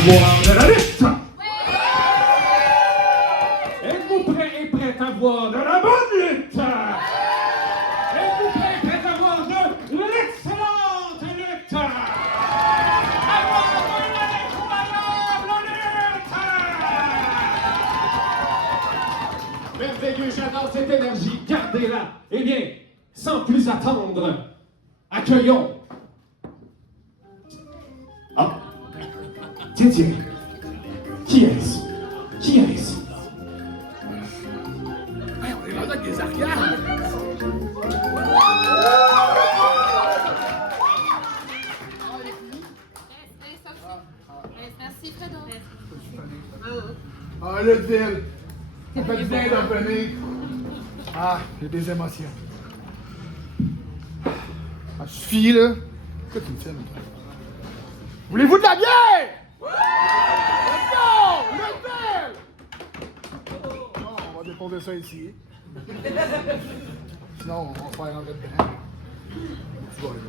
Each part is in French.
voir de la lutte? Êtes-vous prêts et prêtes à voir de la bonne lutte? Êtes-vous prêts et prêtes à voir de l'excellente lutte? À voir de l'incroyable lutte! Merveilleux, j'adore cette énergie, gardez-la. Eh bien, sans plus attendre, accueillons. Ah, tiens, tiens. Qui est-ce? Qui est-ce? Hey, on est rendu avec des arcades! Merci, Fredo. Ah, le deal! Ça fait du bien d'en venir. Ah, j'ai des émotions. Ah, suffit, là. Pourquoi tu me filmes, toi? Voulez-vous de la bière? Let's go! Le deal! Non, on va déposer ça ici. Sinon, on va faire rentrer dedans. Tu vas aller.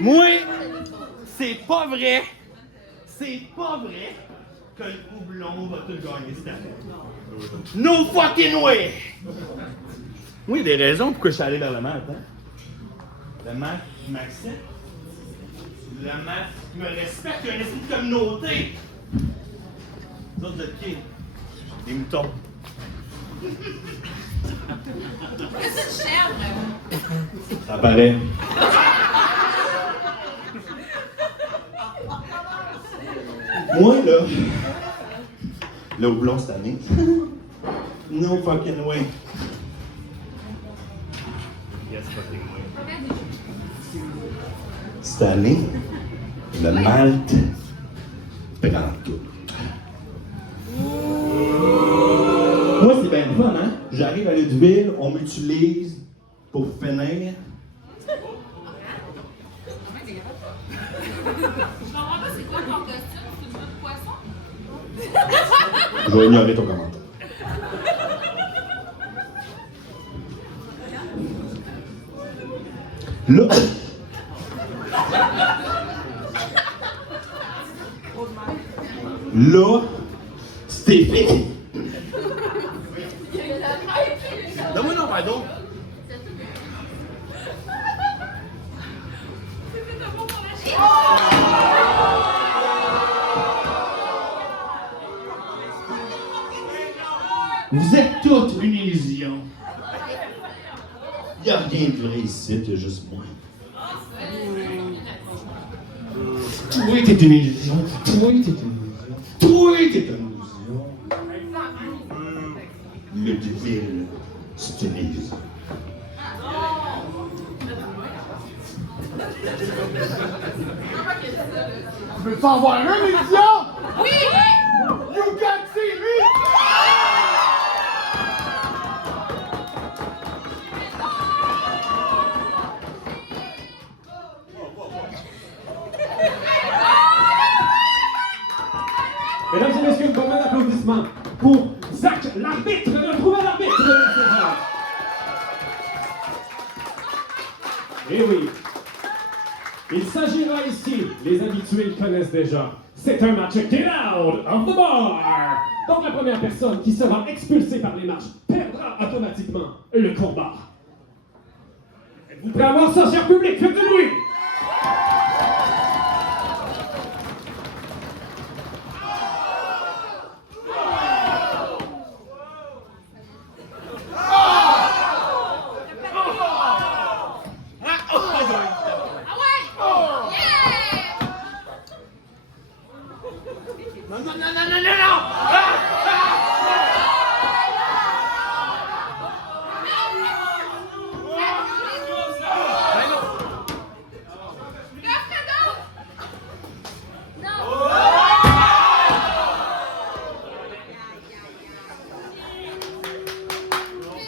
Moi, c'est pas vrai que le houblon va tout gagner cette année. No fucking way! Oui, il y a des raisons pourquoi je suis allé vers le maths, hein? Le maths qui m'accepte. Le maths qui me respecte, qui a un esprit de communauté. Vous autres, vous êtes qui? Des moutons. C'est une chèvre. Ça paraît. Moi, là, le houblon cette année, no fucking way. Yes, fucking way. Cette année, le malt prend tout. Moi, c'est bien fun, hein? J'arrive à Ludeville, on m'utilise pour finir. Je comprends pas, c'est quoi ton costume? C'est une botte de poisson? Je vais ignorer ton commentaire. Là. Là, c'était fait. Donne-moi non, pardon. Vous êtes toutes une illusion. Il n'y a rien de vrai ici, il y a juste moi. Toi, t'es une illusion. Toi, t'es une illusion. Toi, t'es une illusion. Le Deville, c'est une illusion. Tu veux pas avoir une illusion? Oui! You can see me! Mesdames et messieurs, combien d'applaudissements pour Zach, l'arbitre, le nouvel arbitre de la saison. Eh oui, il s'agira ici, les habitués le connaissent déjà, c'est un match Get Out of the Bar. Donc la première personne qui sera expulsée par les marches perdra automatiquement le combat. Êtes-vous prêts à voir ça, cher public? Faites du bruit! Ah ouais! Yeah! Non, non, non, non, non, non, non!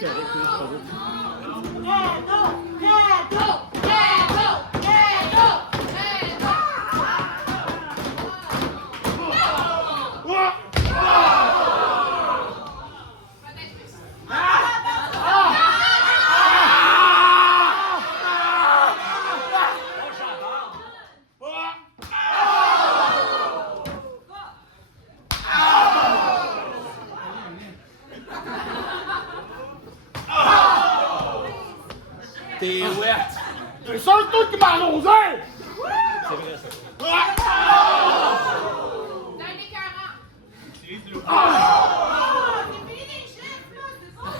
T'es wet. C'est ça le truc qui m'a arrosé! C'est vrai, ça. Dans les 40. Utilise l'eau. C'est fini les chiffres, là, c'est pas ça.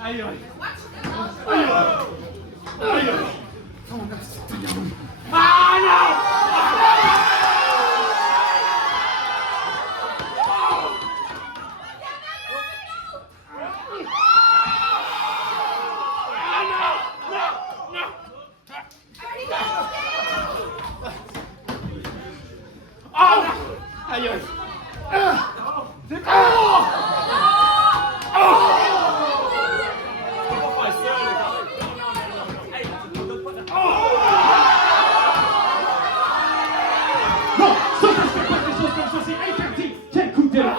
Aïe, aïe. Aïe, aïe. Non, ça ne se fait pas des choses comme ça, c'est interdit. Quel coup de là.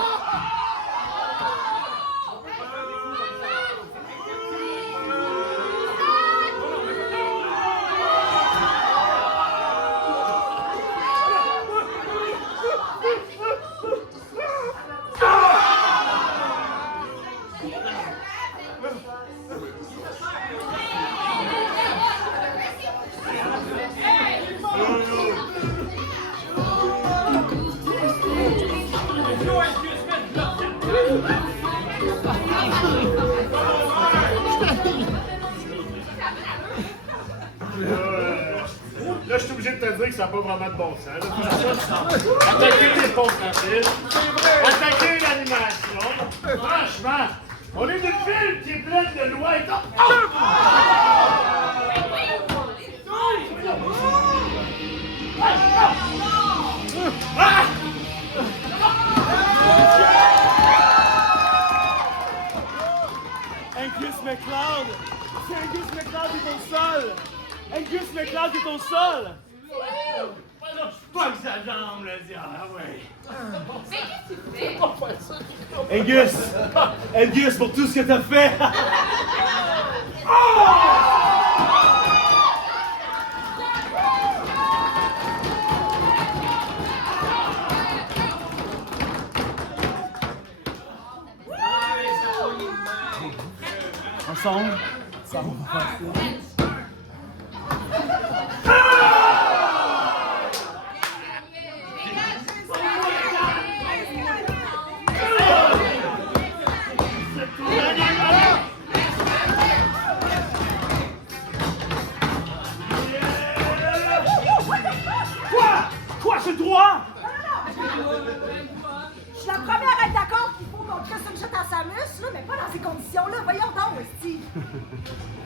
Là, je suis obligé de te dire que ça n'a pas vraiment de bon sens. Attaquer les ponts rapides, attaquer l'animation. Franchement, on est une ville qui est pleine de lois et Angus McLeod! C'est Angus McLeod qui est au sol! Angus McLeod qui est au sol! Pas que sa jambe, le diable, ah ouais! Mais qu'est-ce que tu fais? Angus! Angus, pour tout ce que t'as fait! Ensemble, ça va passer. Quoi? J'ai le droit? Je suis la première à être d'accord qu'il faut qu'on crisse une chute à Samus, là, mais pas dans ces conditions-là. Voyons donc, Steve.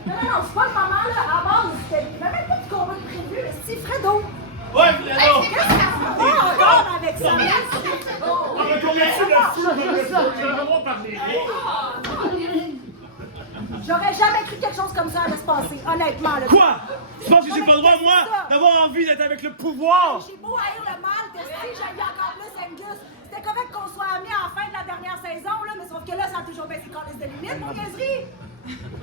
Non, c'est pas le moment, là. À base, c'était même pas de combat de prévu, mais Steve Fredo. Ouais, Fredo! Qu'est-ce que ça fout pas encore avec Samus? on a combien de là-dessus? Je vais avoir parlé. J'aurais jamais cru quelque chose comme ça allait se passer, honnêtement. Là. Quoi? Tu penses que j'ai pas le droit, moi, d'avoir envie d'être avec le pouvoir? J'ai beau haïr le mal de Steve, j'aime encore plus Angus. C'était correct qu'on soit amis à la fin de la dernière saison, là, mais sauf que là, ça a toujours baissé quand les de limite, mon niaiserie.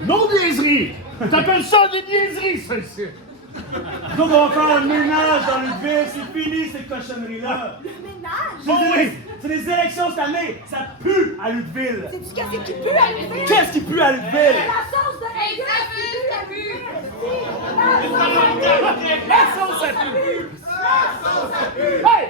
Non niaiserie! T'appelles ça des niaiseries, ça ici! Donc on va faire un ménage dans le ville, c'est fini cette cochonnerie-là! Le ménage? Oh oui! C'est les élections cette année! Ça pue à Lutteville! Sais-tu qu'est-ce qui pue à Lutteville? Qu'est-ce qui pue à Lutteville? La sauce de Angus qui pue à Lutteville! La sauce, ça pue! Hey!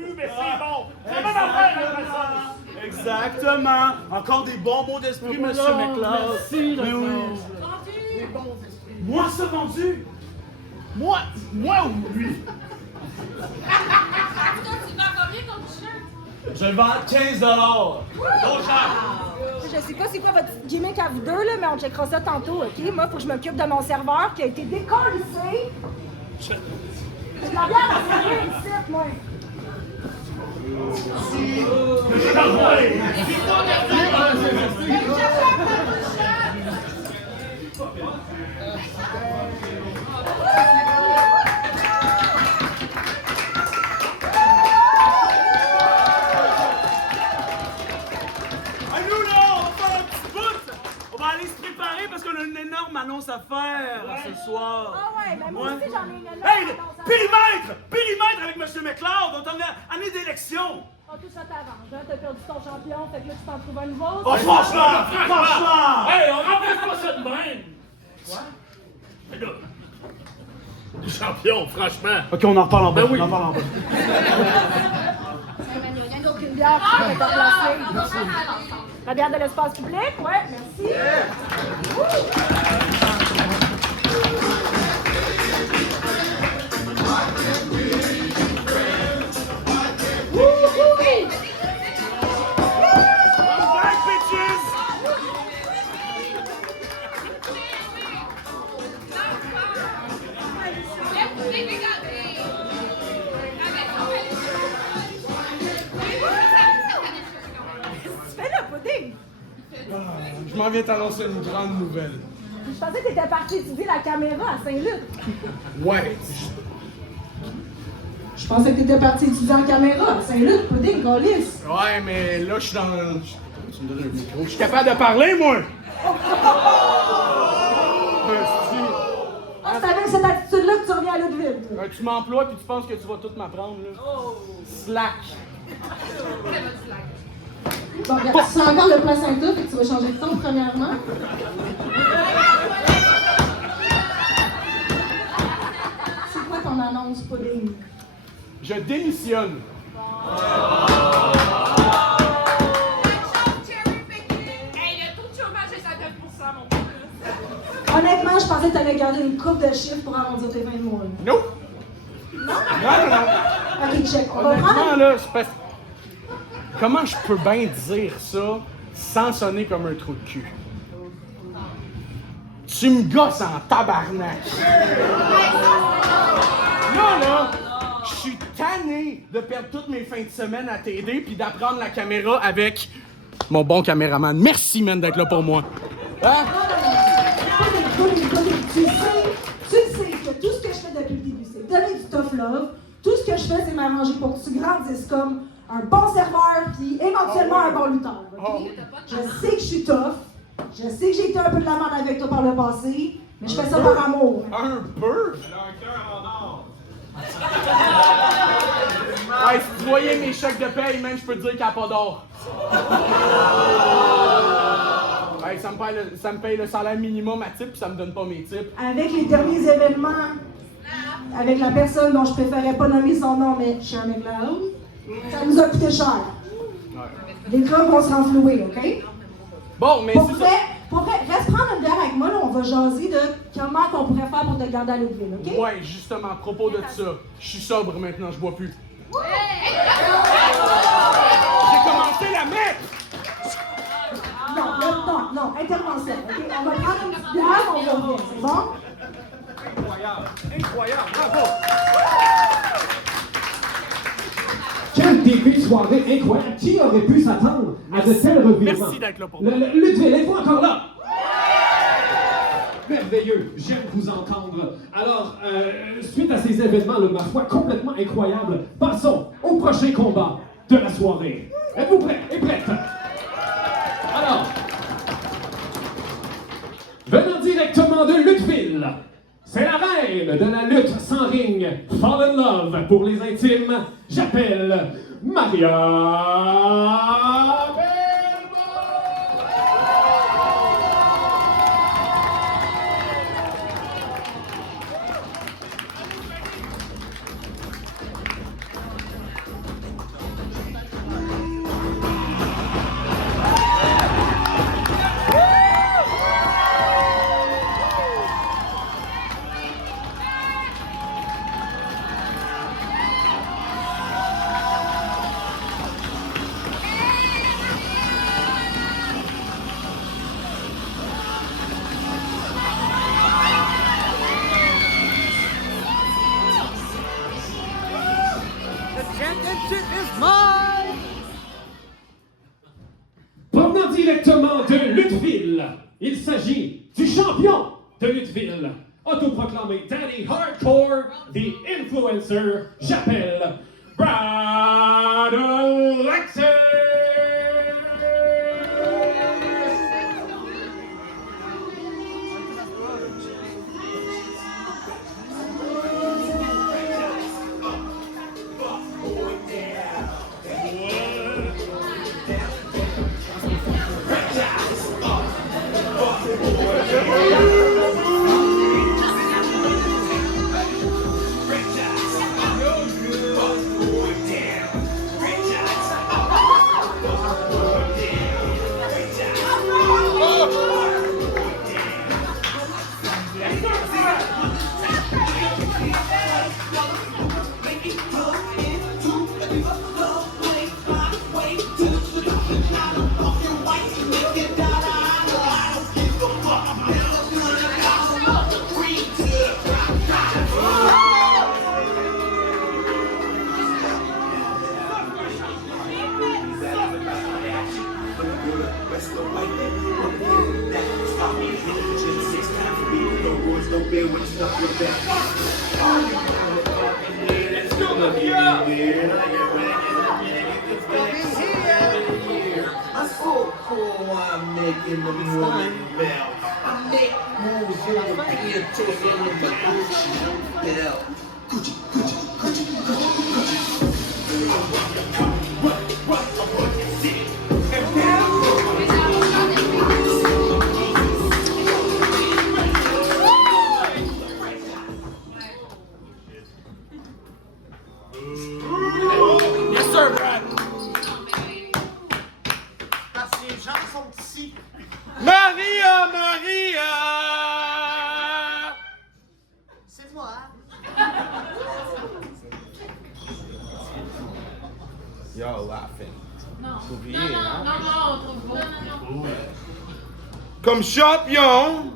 plus, mais c'est bon. C'est la même affaire après ça. Exactement. Encore des bons mots d'esprit, monsieur McLeod. Merci, Mais oui. Moi, ça vendu. Moi ou lui? Toi, tu vends combien ton t-shirt? Je le vends 15 $. Trop cher. Je sais pas c'est quoi votre gimmick à vous deux, là, mais on checkera ça tantôt, OK? Moi, faut que je m'occupe de mon serveur qui a été décollissé. J'ai la bière à servir ici, moi. À nous, là, on va faire un petit bout. On va aller se préparer parce qu'on a une énorme annonce à faire ce soir. Ah ouais, mais moi aussi, j'en ai une énorme Hey, annonce à faire. périmètre avec M. McLeod. On t'en a année d'élection. Ah, tout ça t'arrange, hein? T'as perdu ton champion, fait que là, tu t'en trouves un nouveau. Oh, franchement. Hey, on remplace pas ça de même! Champion, franchement. Ok, on en reparle en bas. oui. On en parle en bas. Rien d'autre qu'une bière qui peut être remplacée. La bière de l'espace public, ouais, merci. I'm back, bitches. Tu fais le pudding. Je m'en viens t'annoncer une grande nouvelle. Je pensais que t'étais parti étudier la caméra à Saint-Luc. Ouais. Je pensais que t'étais parti étudier en caméra à Saint-Luc, pudding, colis. Ouais, mais là, je suis dans. Tu me donnes un micro. Je suis capable de parler, moi! Ah, c'est avec cette attitude-là que tu reviens à Ludwig. Tu m'emploies puis tu penses que tu vas tout m'apprendre, là. Slack. Bon, regarde, tu sens encore le placenta, fait que tu vas changer de ton premièrement. C'est quoi ton annonce, pudding? Je démissionne. Hey, le taux de chômage est à 9%, mon gars. Honnêtement, je pensais que t'allais garder une coupe de chiffres pour arrondir tes fins de mois. Non! Non. Ok, check. On va Honnêtement, prendre... là, c'est parce... Comment je peux bien dire ça sans sonner comme un trou de cul? Tu me gosses en tabarnak! Là, je suis tanné de perdre toutes mes fins de semaine à t'aider puis d'apprendre la caméra avec mon bon caméraman. Merci, man, d'être là pour moi. Hein? Tu sais que tout ce que je fais depuis le début, c'est donner du tough love. Tout ce que je fais, c'est m'arranger pour que tu grandisses comme un bon serveur puis éventuellement un bon lutteur. ok? Je sais que je suis tough. Je sais que j'ai été un peu de la merde avec toi par le passé, mais je fais ça par amour. Un peu? Ouais, si tu voyais mes chèques de paye, même, je peux te dire qu'il n'y a pas d'or. Ouais, ça me paye le salaire minimum à type, puis ça me donne pas mes types. Avec les derniers événements, avec la personne dont je préférais pas nommer son nom, mais Cher McLeod, ça nous a coûté cher. Les clubs vont se renflouer, OK? Bon, mais Pour c'est ça. vrai, reste prendre une bière avec moi, là, on va jaser de comment on pourrait faire pour te garder à Louisville, OK? Ouais, justement, à propos de ça, je suis sobre maintenant, je bois plus. J'ai commencé la mettre! Non, intervention, OK? On va prendre une petite bière, on va revenir, c'est bon? Incroyable, bravo! Quel début de soirée incroyable! Qui aurait pu s'attendre à de tels revirements? Merci d'être là pour moi. Ludwig, êtes-vous encore là? Merveilleux, j'aime vous entendre. Alors, suite à ces événements, là, ma foi, complètement incroyables, passons au prochain combat de la soirée. Êtes-vous prêts et prêtes? Alors, venant directement de Lutteville, c'est la reine de la lutte sans ring, Fall in Love pour les intimes, j'appelle Maria Belmont! championship is mine! Provenant directement de Lutteville, il s'agit du champion de Lutteville, autoproclamé Daddy Hardcore, The Influencer, j'appelle Brad Alexis! I'm so cool, I'm making the morning bell. I make moves on the pier, taking the Gucci bell. Gucci, Gucci, Gucci, Gucci, Yes, sir, Brad. Parce que les gens sont petits. Maria, Maria! C'est moi. Y'all laughing. Non, on trouve pas. Comme champion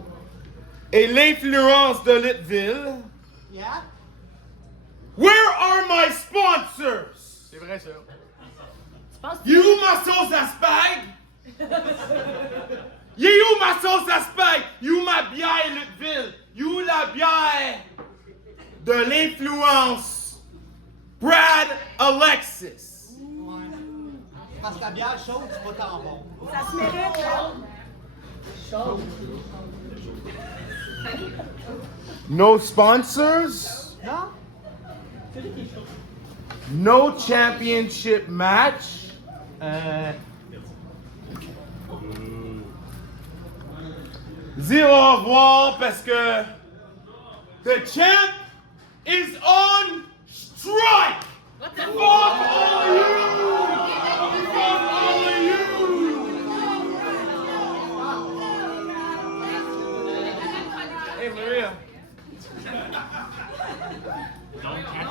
et l'influence de Lutteville, Yeah? where are my sponsors? C'est vrai, ça. You ma sauce à spag? You ma sauce à spag? You ma bière Lutteville? You la bière de l'influence Brad Alexis? Parce que la bière chaude, c'est pas tant bon. Ça se mérite, là. No sponsors? Non? No championship match? Zéro au revoir parce que the champ is on strike! Fuck all of you! Fuck all of you! Hey Maria.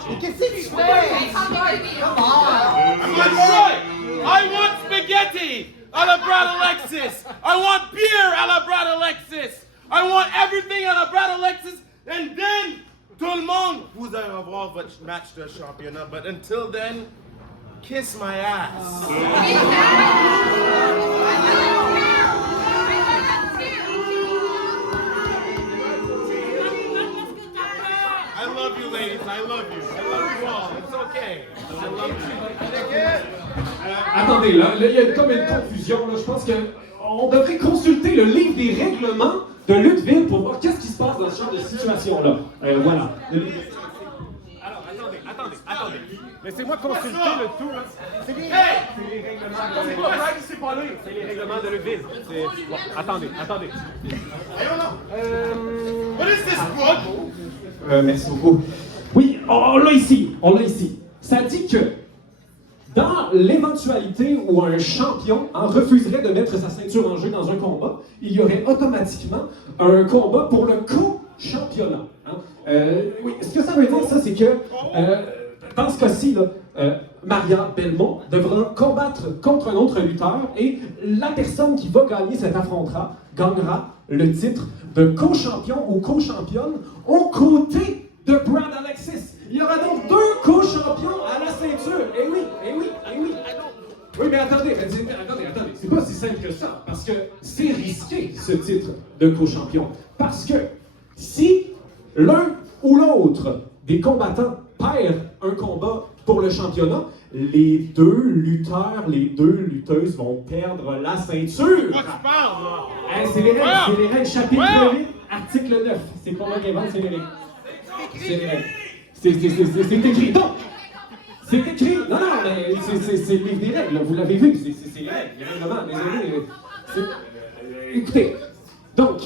Mais qu'est-ce que tu fais? Come on! That's right! I want spaghetti a la Brad Alexis! I want beer a la Brad Alexis! I want everything a la Brad Alexis! And then, tout le monde, vous allez avoir votre match de championnat. But until then, kiss my ass. I love you, ladies. I love you. I love you all. It's okay. I love you. Attendez, là, il y a comme une confusion. Là. Je pense qu'on devrait consulter le livre des règlements de Lutteville pour voir qu'est-ce qui se passe dans ce genre de situation-là. Voilà. Alors, attendez. Laissez-moi consulter le tout, là. C'est les règlements de Lutteville. C'est les règlements de Lutteville. Bon, attendez. What is this book? Merci beaucoup. Oui, on l'a ici. Ça dit que dans l'éventualité où un champion en refuserait de mettre sa ceinture en jeu dans un combat, il y aurait automatiquement un combat pour le co-championnat. Hein? Oui, ce que ça veut dire, ça, c'est que dans ce cas-ci, là, Maria Belmont devra combattre contre un autre lutteur et la personne qui va gagner cet affrontement gagnera le titre de co-champion ou co-championne aux côtés de Brad Alexis. Il y aura donc deux co-champions à la ceinture. Eh oui, eh oui, eh oui. Oui, mais attendez, c'est pas si simple que ça, parce que c'est risqué, ce titre de co-champion. Parce que si l'un ou l'autre des combattants perd un combat pour le championnat, les deux lutteuses vont perdre la ceinture. Quoi tu parles, là? C'est les règles, chapitre 8, article 9. C'est pas moi qui invente, c'est les règles. C'est les règles. C'est écrit. Donc, c'est écrit. Non, mais c'est le livre des règles, là. Vous l'avez vu, c'est les règles, les règlements, désolé. Écoutez, donc,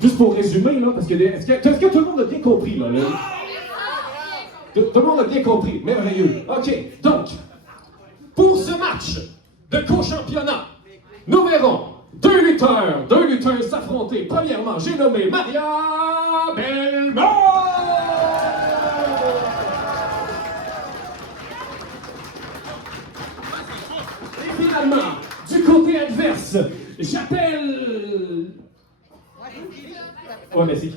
juste pour résumer, là, parce que est-ce que tout le monde a bien compris, là? Tout le monde a bien compris, merveilleux. OK, donc, pour ce match de co-championnat, nous verrons deux lutteurs s'affronter. Premièrement, j'ai nommé Maria Belmont! Et finalement, du côté adverse, j'appelle... Ouais, mais c'est...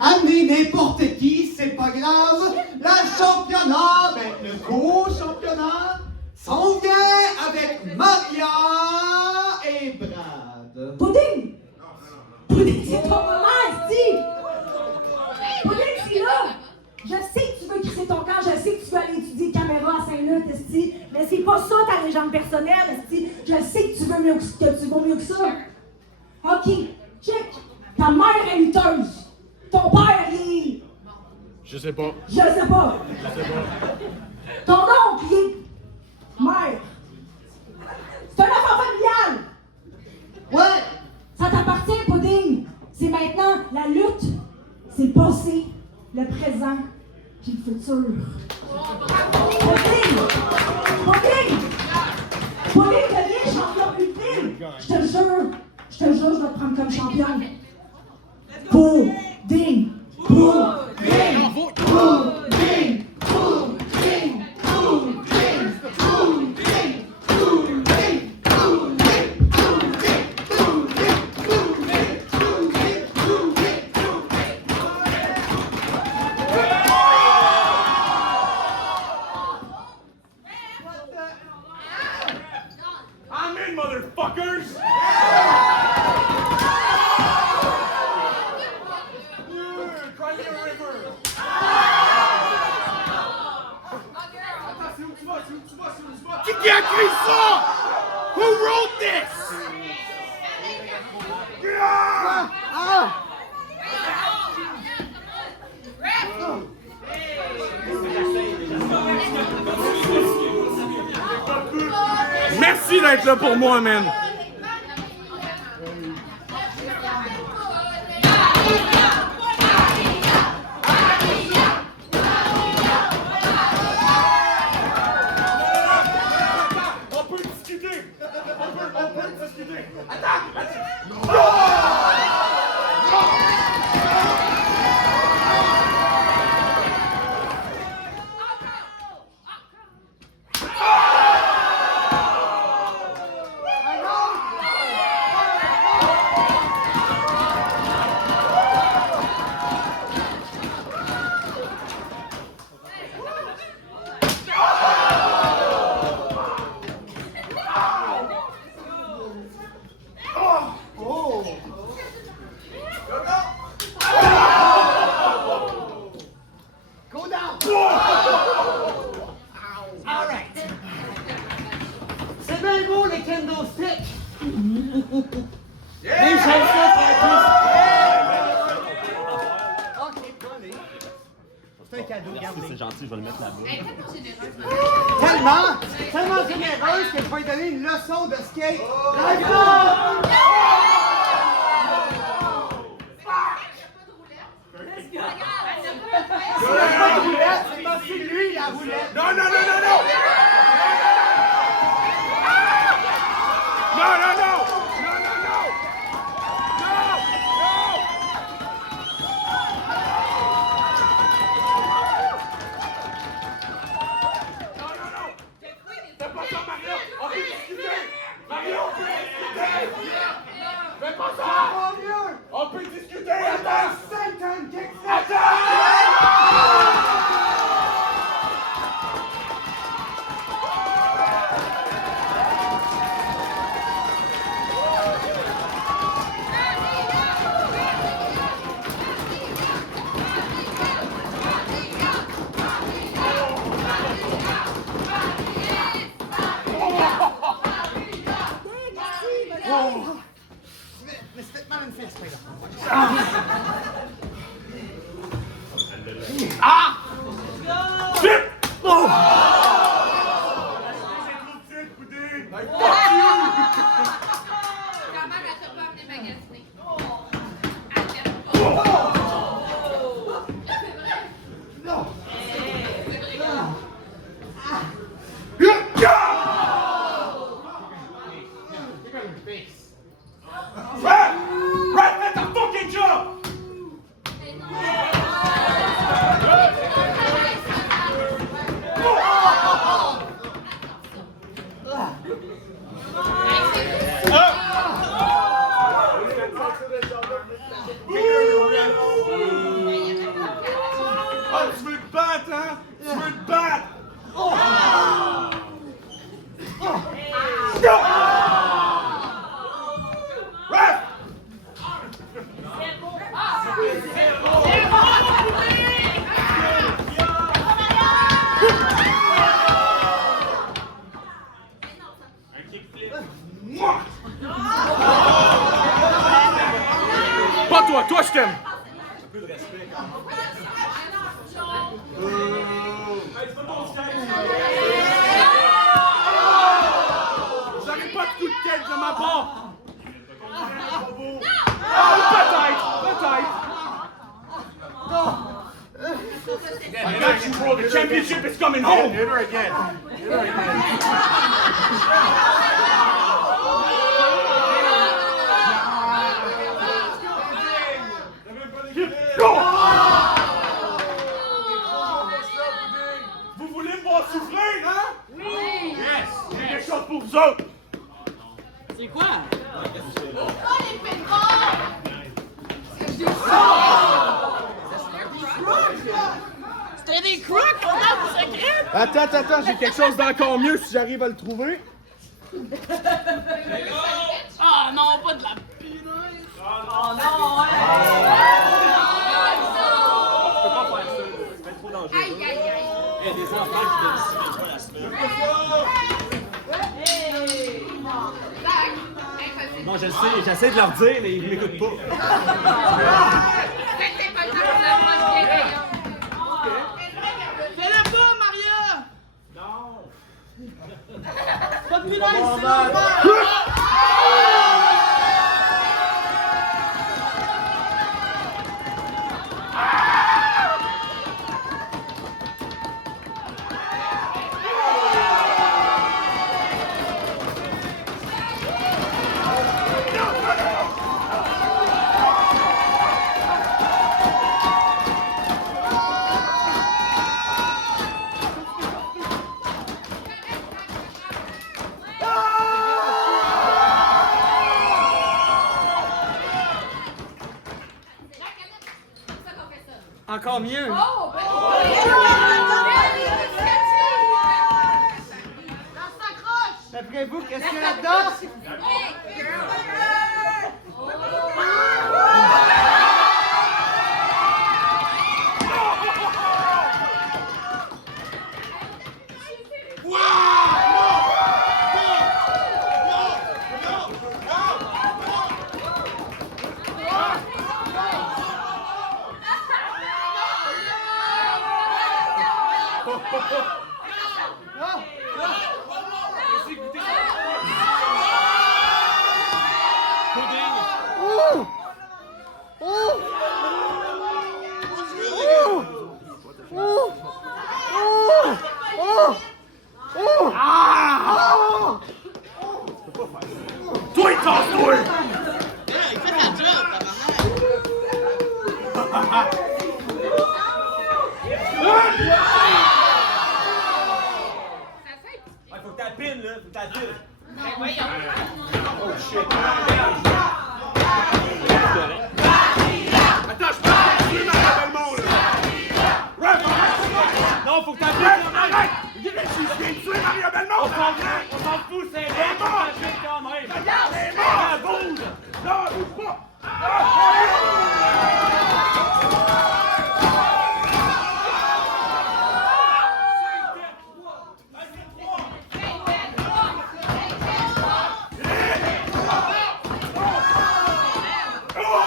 Amenez n'importe qui, c'est pas grave. La championnat, ben le co-championnat, s'en vient avec Maria et Brad. Pudding! Pudding, c'est ton moment, Steve! Pudding, c'est là! Je sais que tu veux crisser ton camp, je sais que tu veux aller étudier caméra à Saint-Luc, Esti, mais c'est pas ça ta légende personnelle, Esti. Je sais que tu veux mieux que vaux mieux que ça. OK, check. Ta mère est lutteuse. Ton père, il est... Je sais pas. Je sais pas. Ton oncle, il est... Mère. C'est un affaire familial. Ouais, Ça t'appartient, Pudding. C'est maintenant la lutte. C'est le passé, le présent, puis le futur. Pudding! Pudding devient champion ultime. Je te jure, je vais te prendre comme champion. Pudding! I'm in, motherfuckers! Cry me a river! Qui a écrit ça? Who wrote this? Merci d'être là pour moi, man. On peut discuter. On peut discuter. go down. All right. C'est bien beau les candlesticks. Mais j'aime ça faire plus. Ok, prenez. C'est un cadeau, gardez. C'est gentil, je vais le mettre là-bas. Tellement généreuse que je vais lui donner une leçon de skate. Live. C'est pas si lui la roulette. Non! Non! Fais pas ça, Mario! On peut discuter! Mario, on peut discuter! Fais pas ça! On peut discuter! Attends! Satan, kick Attends! Comment elle t'a pas amené magasiner? Right, faites un fucking job! Oh, tu veux te battre, hein? Tu veux te battre? Ref! Pas toi, toi je t'aime! J'arrive pas de coup de tête de ma part! Oh, peut-être! I got you, bro. The championship is coming home! Hit her again. Hit her again. Vous voulez me voir souffrir, hein? Oui! Yes! J'ai quelque chose pour vous autres! C'est quoi? Oh, les pétrons! C'était des crocs qu'on a pour secret? Attends, j'ai quelque chose d'encore mieux si j'arrive à le trouver. Ah non, pas de la punaise! Oh non, Aïe, aïe, aïe! Il y a des enfants qui donnent 6 000 la semaine. Non, je le sais, j'essaie de leur dire, mais ils ne m'écoutent pas. C'était pas le temps de la prendre bien, Rayon. Fais-le pas, Maria! Non! Pas de punaise, c'est normal! Encore mieux! Oh, ben! Ça s'accroche! D'après vous, qu'est-ce qu'il y a là-dedans? Toi, tasse-toi! Il fait ta job, Faut que t'appines, là. Faut que t'appines. Ben voyons. Oh, shit. Attends, je peux continuer Maria Belmont, là! Ref, Non, faut que t'appines. arrête! Je viens de tuer Maria Belmont! On s'en fout, c'est vrai. Faut que t'appines quand même. Regarde, elle est morte! Ça bouge. Non, bouge pas! Oh!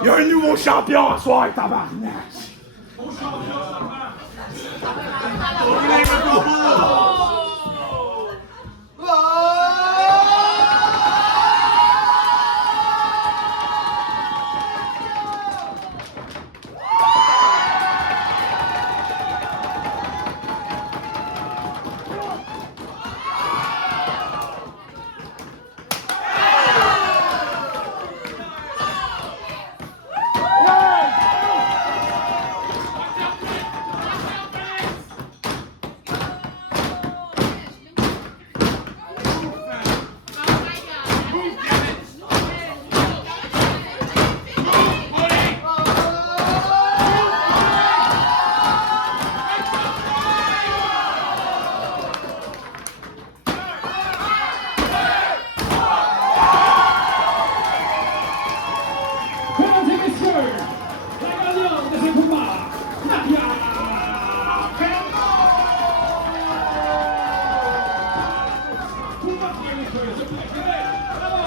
Il y a un nouveau champion à soir, tabarnak! Mesdames et messieurs, la gagnante de ce combat, Nadia Ferrand! Vous marquez les feux, s'il vous plaît, bravo!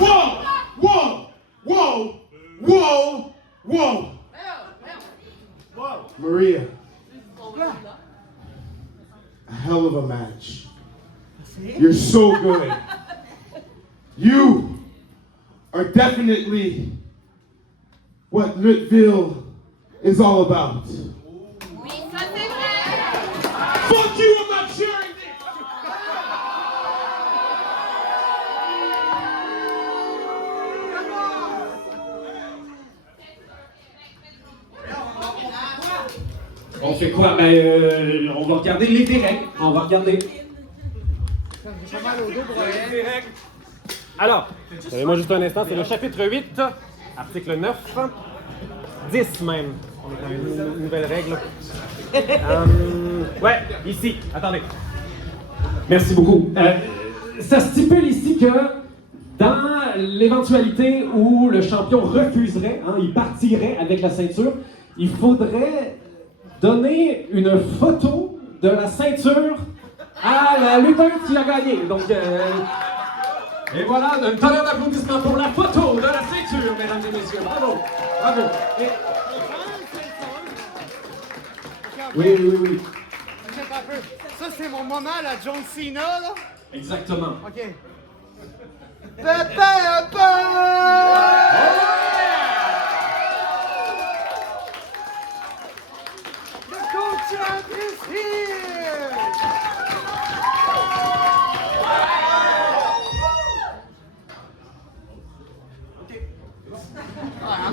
Whoa! Whoa! Whoa! Whoa! Whoa! Maria. A hell of a match. You're so good. You are definitely what Lutville is all about. Oui, ça c'est vrai. Fuck you, I'm not sharing this! On fait quoi? On va regarder les règles. On va regarder. Alors, donnez-moi juste un instant, c'est le chapitre 8, article 9, 10 même. On est dans une nouvelle règle. Ouais, ici, attendez. Merci beaucoup. Ça stipule ici que dans l'éventualité où le champion refuserait, il partirait avec la ceinture, il faudrait donner une photo de la ceinture à la lutteuse qui a gagné. Donc, et voilà, une tonne d'applaudissements pour la photo de la ceinture, mesdames et messieurs. Bravo, bravo. Oui. Attends un peu. Ça, c'est mon moment, la John Cena, là? Exactement. OK. Papa! The co-champ is here!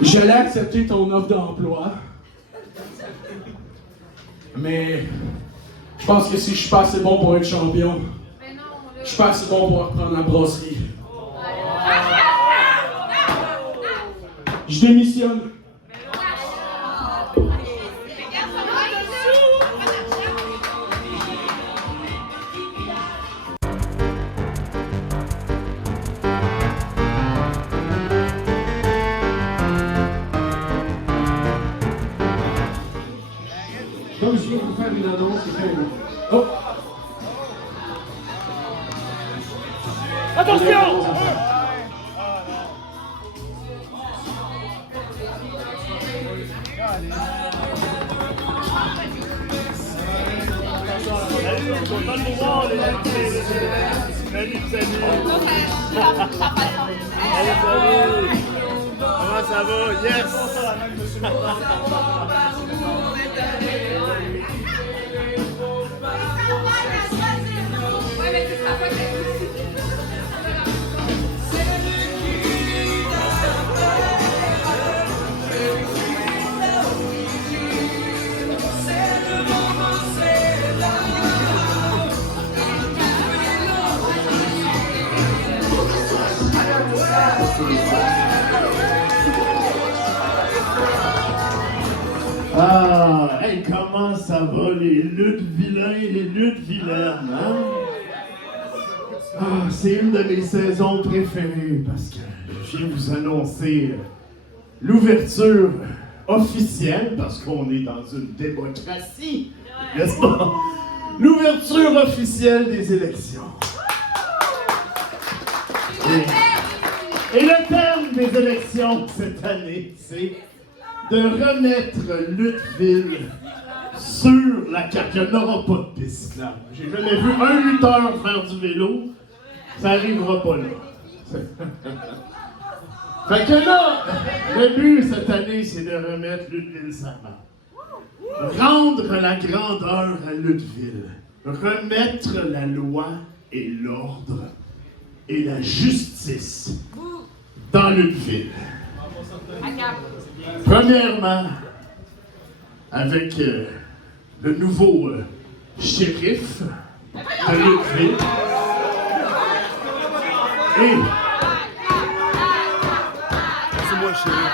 J'allais accepter ton offre d'emploi. Mais je pense que si je suis pas assez bon pour être champion, je suis pas assez bon pour reprendre la brasserie. Je démissionne. Comme je viens de vous faire une annonce, c'est fait. Oh! Attention! Salut, content de vous voir, les amis. Salut. Salut. Comment ça va? Yes! Ouais, mais c'est ça, fait que Ah, hey, comment ça va les luttes vilains et les luttes vilaines, hein? Ah, c'est une de mes saisons préférées parce que je viens vous annoncer l'ouverture officielle, parce qu'on est dans une démocratie, n'est-ce pas? L'ouverture officielle des élections. Et le terme des élections cette année, c'est de remettre Lutteville sur la carte. Il n'y aura pas de piste cyclable. J'ai jamais vu un lutteur faire du vélo. Ça n'arrivera pas là. Fait que là, le but cette année, c'est de remettre Lutteville sur la map. Rendre la grandeur à Lutteville. Remettre la loi et l'ordre et la justice dans Lutteville. Premièrement, avec le nouveau shérif de Lutteville. Et C'est moi le shérif.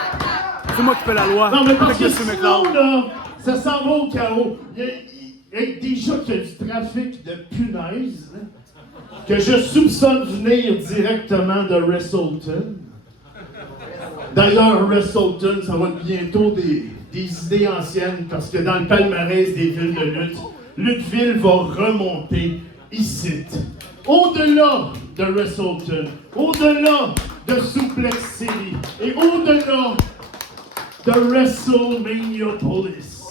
C'est moi qui fais la loi. non, mais parce que Avec M. sinon, McLeod. là, ça s'en va au chaos. Il y a déjà qu'il y a du trafic de punaises là, que je soupçonne venir directement de Wrestleton. D'ailleurs, Wrestleton, ça va être bientôt des idées anciennes parce que dans le palmarès des villes de lutte, Lutteville va remonter ici. Au-delà de Wrestleton, au-delà de Suplex City et au-delà de WrestleManiapolis.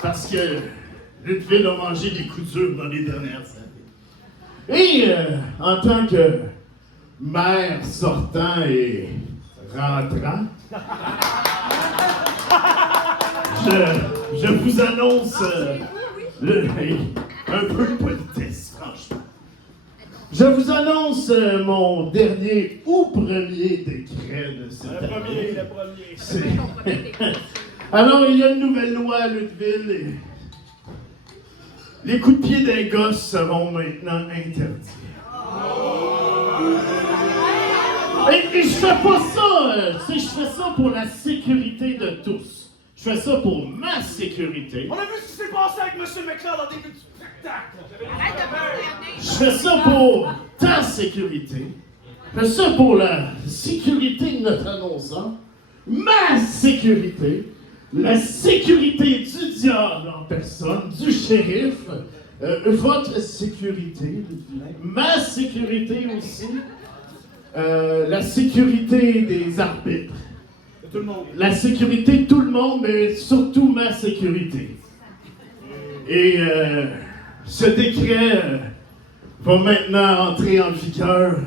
Parce que Lutteville a mangé des coups durs dans les dernières années. Et en tant que maire sortant et rentrant, je vous annonce un peu de politesse, franchement. Je vous annonce mon dernier ou premier décret de cette année. Le premier. Alors, il y a une nouvelle loi à Lutteville. Et les coups de pied d'un gosse seront maintenant interdits. Et je fais pas ça, je fais ça pour la sécurité de tous. Je fais ça pour ma sécurité. On a vu ce qui s'est passé avec M. McLeod au début du spectacle. Je fais ça pour ta sécurité. Je fais ça pour la sécurité de notre annonceur. Ma sécurité. La sécurité du diable en personne, du shérif. Votre sécurité. Ma sécurité aussi. La sécurité des arbitres. Tout le monde. La sécurité de tout le monde, mais surtout ma sécurité. Et ce décret va maintenant entrer en vigueur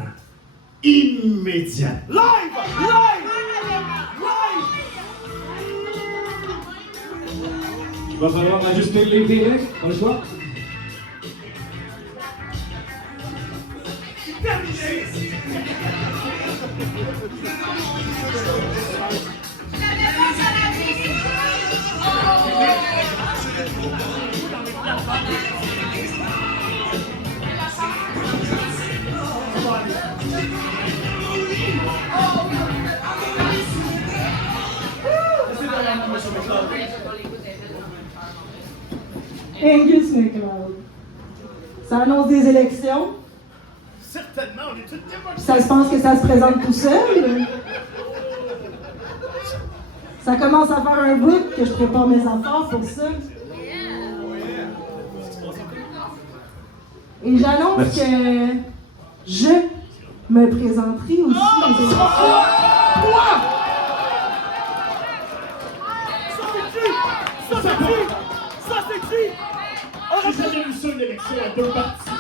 immédiatement. Live! Live! Il va falloir ajuster les délais, pas le choix. Angus McLeod. Ça annonce des élections. Certainement, on est toutes démocrates. Ça se pense que ça se présente tout seul. Ça commence à faire un bout que je prépare mes affaires pour ça. Et j'annonce que je me présenterai aussi aux élections. Ça c'est qui? J'ai jamais vu ça, une élection à deux parties.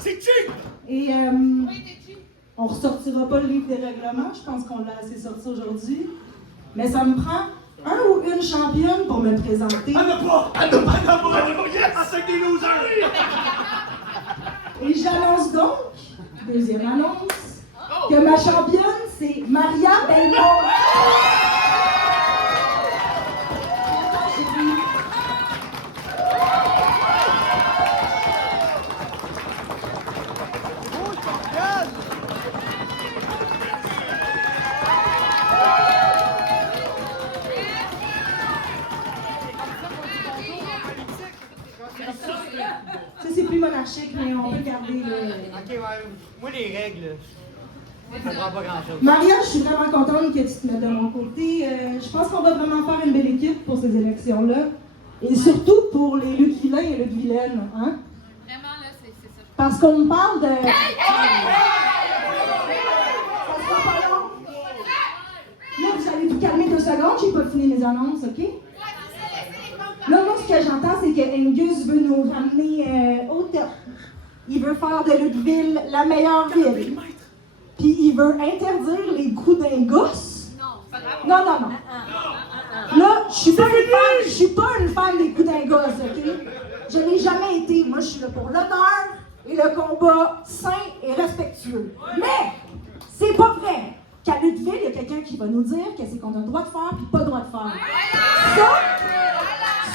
C'est qui? Et on ressortira pas le livre des règlements, je pense qu'on l'a assez sorti aujourd'hui. Mais ça me prend un ou une championne pour me présenter. Yes! Avec des losers! Et j'annonce donc, deuxième annonce, que ma championne, c'est Maria Belmont. Ça, c'est plus monarchique, mais on peut le garder. Ok, ouais. Moi, les règles, je comprends pas grand-chose. Maria, je suis vraiment contente que tu te mettes de mon côté. Je pense qu'on va vraiment faire une belle équipe pour ces élections-là. Et surtout pour les Luc Vilain et Luc Vilaine. Hein? Vraiment, là, c'est ça. Parce qu'on me parle de... Ça sera pas long. Là, vous allez vous calmer 2 secondes, j'ai pas fini mes annonces, OK? Là, moi, ce que j'entends, c'est que Angus veut nous ramener au top. Il veut faire de Luckville la meilleure ville. Puis il veut interdire les coups d'un gosse. Non, non, non. Là, je suis pas une fan des coups d'un gosse, OK? Je n'ai jamais été. Moi, je suis là pour l'honneur et le combat sain et respectueux. Mais, c'est pas vrai qu'à Luckville, il y a quelqu'un qui va nous dire qu'est-ce qu'on a le droit de faire puis pas le droit de faire.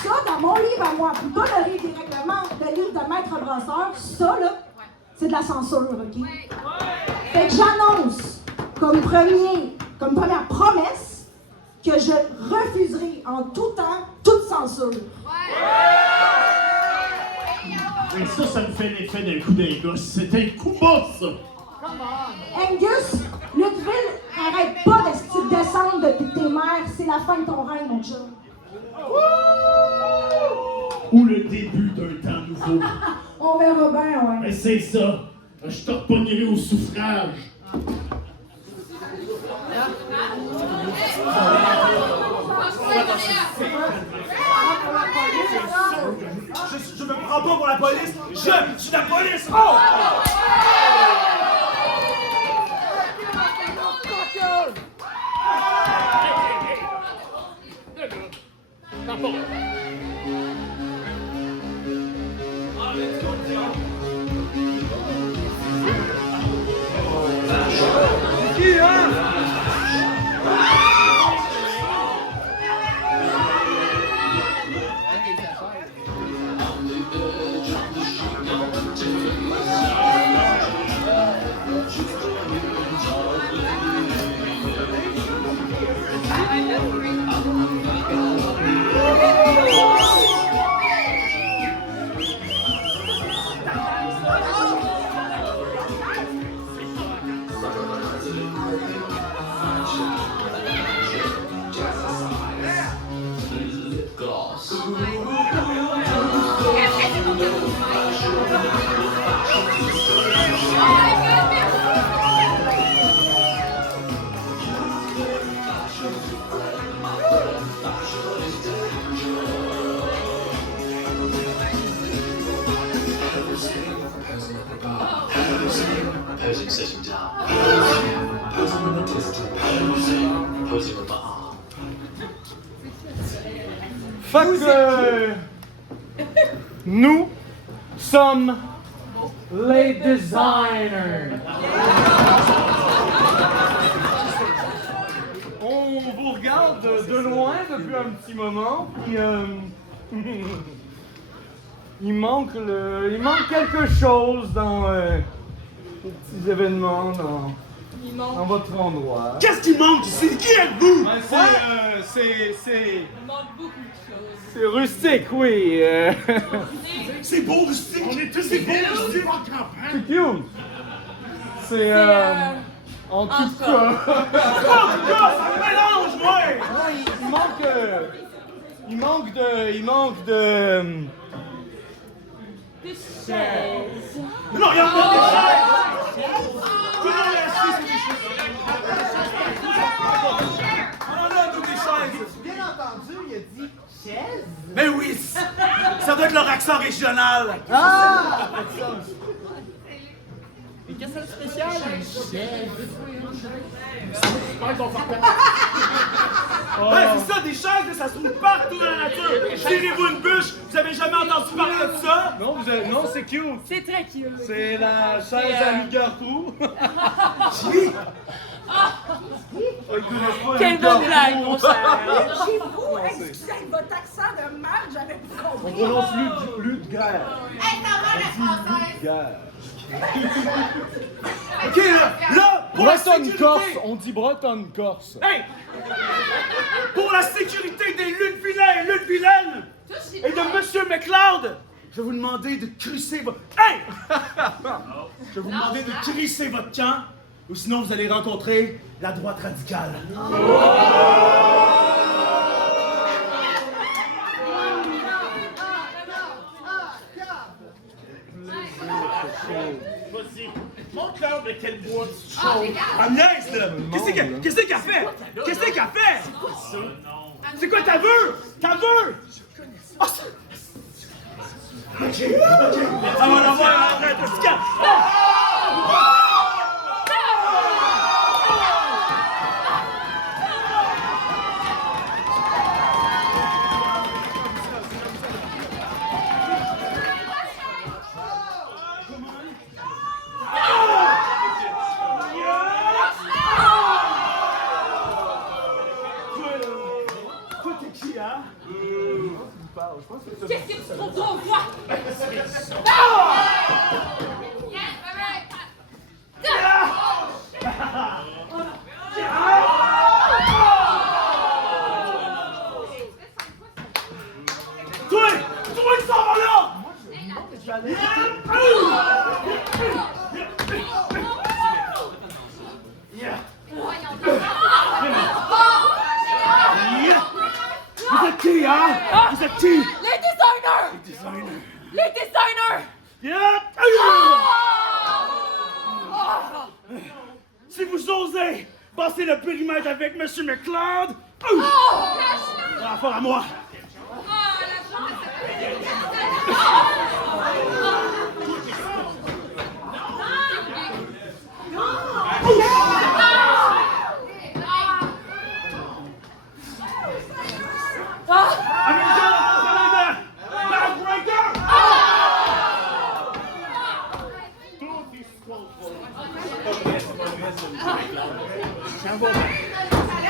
Ça, dans mon livre à moi, puis pas le livre des règlements, le livre de Maître Brasseur, ça, là, c'est de la censure, OK? Fait que j'annonce comme première promesse que je refuserai en tout temps toute censure. Et ça me fait l'effet d'un coup d'un gosse. C'est un coup bas, ça! Angus, Luckville, arrête pas de descendre depuis tes mères, c'est la fin de ton règne, mon chum. Ou le début d'un temps nouveau. On verra bien, ouais. Mais c'est ça. Je te repognerai au suffrage. Je me prends pas pour la police, je suis la police! Oh! Posing sitting down. Posing in the distance. Posing with my arm. Nous sommes les designers. On vous regarde de loin depuis un petit moment, puis il manque quelque chose dans les petits événements dans votre endroit. Qu'est-ce qui manque ici? Qui êtes-vous? C'est c'est rustique, oui. C'est beau rustique, c'est beau rustique en campagne. C'est cute. C'est en tout cas. Ça me mélange, moi! Il manque de. Des chaises. Non, il y a pas de chaises! Tout le monde est assis sur des chaises. On en a toutes des chaises. Bien entendu, il a dit chaise. Mais oui, ça doit être leur accent régional. Ah! Et qu'est-ce que c'est spécial? Une chaise. Ouais, c'est ça, des chaises, mais ça se trouve partout dans la nature. Tirez-vous une bûche, vous avez jamais entendu parler de ça? Non, c'est cute. C'est très cute. C'est la chaise à Lugarou. Quelle bonne blague, mon cher. Chez vous, excusez avec votre accent de merde, j'avais pas On compris. prononce Ludger. Hey, ça va, la française? Ludger. Ok, là, pour la Bretonne sécurité. Corse, on dit Bretonne Corse. Hey! Pour la sécurité des Luc Vilain et Luc Vilaine et de Monsieur McLeod, je vais vous demander de crisser votre... Hey! Je vais vous demander de crisser votre camp, ou sinon vous allez rencontrer la droite radicale. Vas-y, montre-leur de quel bois tu Ah, niaise, là! Qu'est-ce qu'elle fait? Qu'est-ce qu'elle fait? C'est quoi ta vœu? Ta vœu? Ah, ok. Ah, voilà, arrête, on se calme. Qu'est-ce que tu trouves drôle, toi? Toi, il s'en va là! Vous êtes qui, hein? Vous êtes qui? Les designers! Les designers. Les designers! Si vous osez passer le périmètre avec M. McLeod, rapport à moi.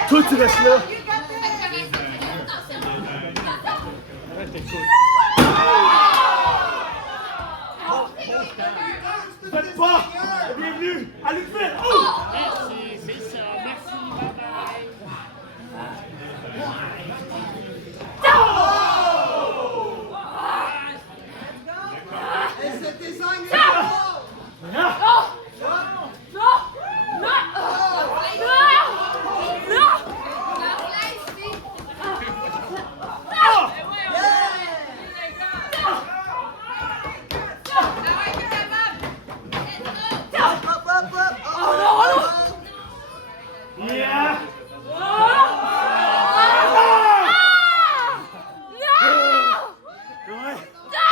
Toi, tu restes là. Vous êtes pas bienvenue à l'UQTR. Merci, c'est ça. Merci, bye-bye.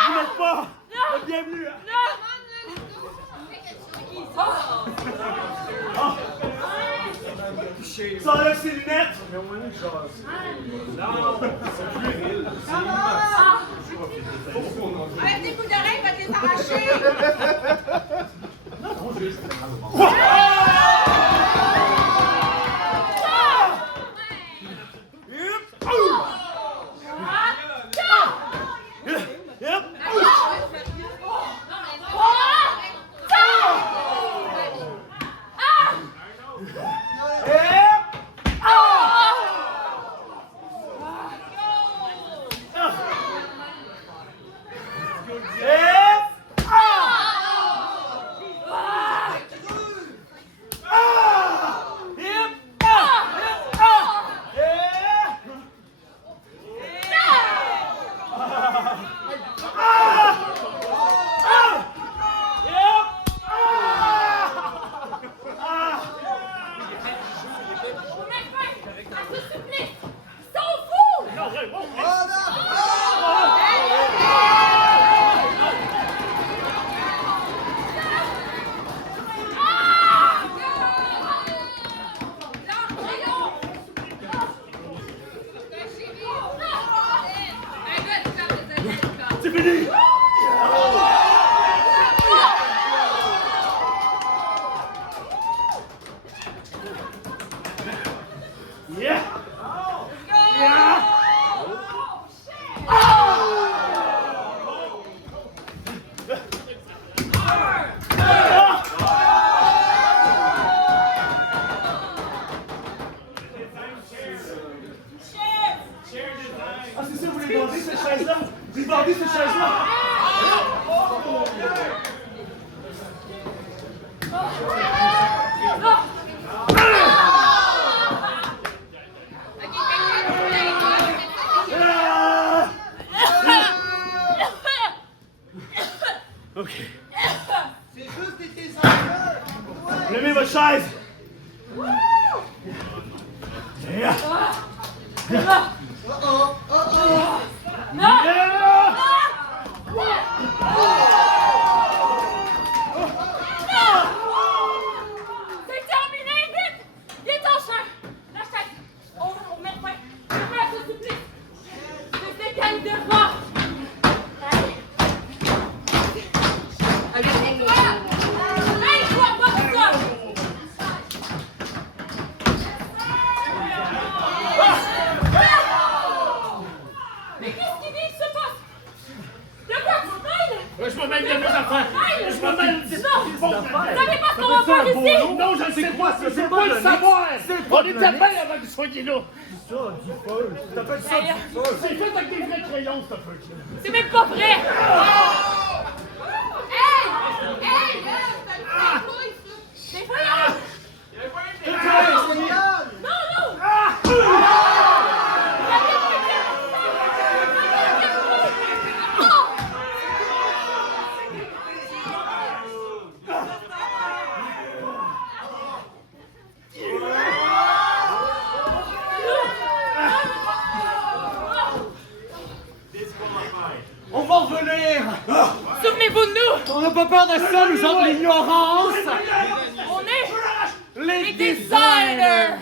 Vous n'êtes pas le bienvenu. Ça enlève ses lunettes. Avec des coups d'oreille, va te les arracher! C'est fini! Yeah! Yeah! Ah, c'est ça, vous voulez garder cette chaise-là? Vous voulez garder cette chaise-là? OK. C'est juste des designers. Levez votre chaise. Yeah. Non! Yeah. C'est terminé, vite! Vite en chair! La chaise! On met fin! On met à ce supplice! C'est des gangs de rats! Allez, toi! Hey, toi, pas ça! Mais qu'est-ce qui se passe? De quoi tu te mêles? Je me mêle de mes affaires. Je me mêle de Non! Vous savez pas ce qu'on va faire ici? Non, je ne sais quoi. Je c'est veux pas pas le le savoir. c'est On pas était le bien mix. avant que vous soyez là. Ça, du feu. T'appelles ça Hey, du feu. C'est fait avec des vrais crayons, ce feu-là. c'est même pas vrai! Hey! Hey, là, c'est une couille, ça. C'est vrai! C'est génial. Non, non! On va revenir. Souvenez-vous de nous! On n'a pas peur de ça, nous autres, l'ignorance. On est Les designers!